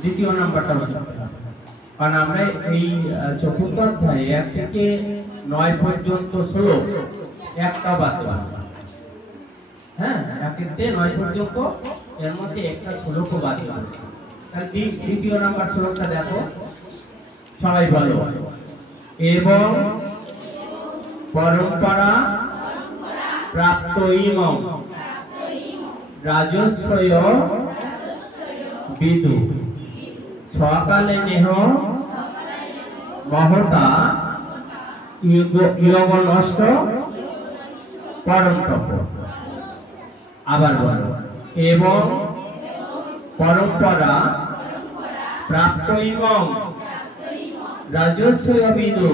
দ্বিতীয় নাম্বারটা কারণ আমরা এই চতুর্থ অধ্যায়ে 1 থেকে 9 পর্যন্ত শ্লোক একটা বাদ দেব। হ্যাঁ, 1 থেকে 9 পর্যন্ত এর মধ্যে একটা শ্লোকও বাদ দেব। তাহলে দ্বিতীয় নাম্বার শ্লোকটা দেখো, সবাই বলো। এবং পরম্পরা প্রাপ্ত ইমং রাজস্বয় বিদু সকালে নেহ মহতা ইয়োগ নষ্ট পরন্তপ। আবার বলো। এবং পরম্পরা প্রাপ্ত ইমং রাজস্বয় বিদু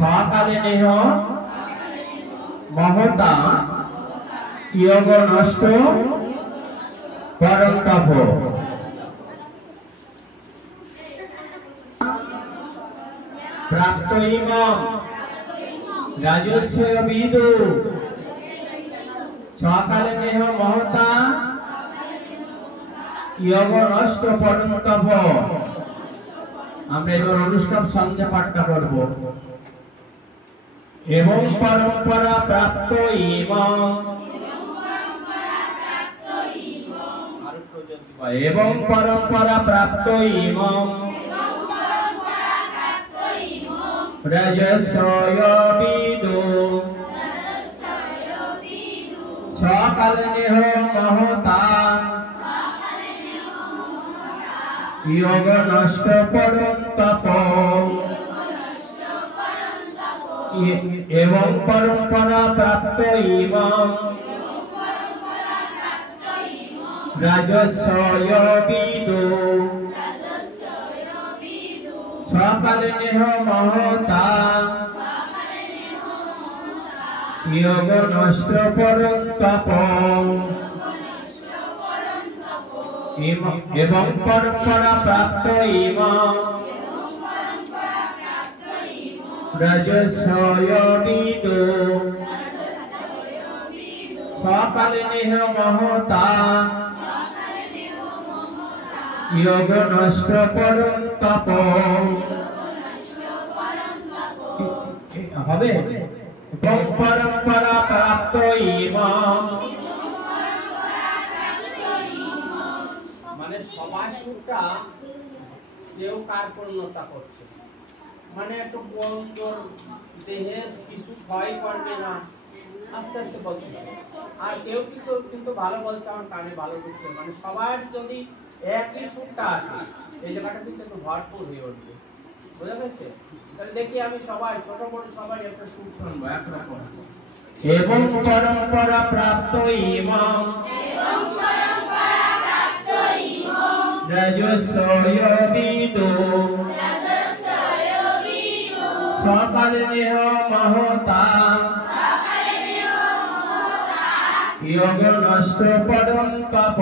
সকালে নেহ মহতা ইয়োগ নষ্ট পরন্তপ। প্রাপ্ত ইমং রাজস্বয় বিদু সকালে নেহ মহতা ইয়োগ নষ্ট পরন্তপ। আমরা এবার অনুষ্ঠব সংজ্ঞা পাঠটা করব। এবং পরম্পরা প্রাপ্ত ইমং এবং পরম্পরা প্রাপ্ত ইমং রাজস্বয় বিদু সকালে নেহ মহতা ইয়োগ নষ্ট পরন্তপ। এবং পরম্পরা প্রাপ্ত ইমং রাজস্বয় বিদু সকালে নেহ মহতা ইয়োগ নষ্ট পরন্তপ। এবং পরম্পরা প্রাপ্ত ইমং রাজস্বয় বিদু সকালে নেহ মহতা ইয়োগ নষ্ট পরন্তপ। হবে। এবং পরম্পরা প্রাপ্ত ইমং মানে সবার সুরটা কেউ কার্পণ্যতা করছে, মানে একটু বন্ধুর দেহের কিছু ক্ষয় করবে না, আস্তে আস্তে বলছে। আর কেউ কিন্তু ভালো বলছে, আমার কানে ভালো করছে, মানে সবার যদি একই সুরটা আসে এই জায়গাটা কিন্তু একটু ভরপুর হয়ে উঠবে। বুঝা গেছে? তাহলে দেখি আমি সবাই ছোট বড় সবাই একটা সুর শুনবো একরকম। এবং পরম্পরা প্রাপ্ত ইমং রাজস্বয় বিদু সকালে নেহ মহতা ইয়োগ নষ্ট পরন্তপ।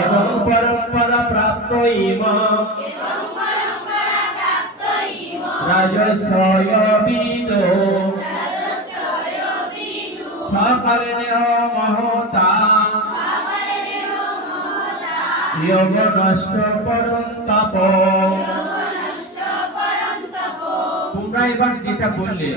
এবং পরম্পরা প্রাপ্ত ইমং রাজস্বয় বিদু সকালে নেহ মহতা ইয়োগ নষ্ট পরন্তপ। তোমরা এবার যেটা বললে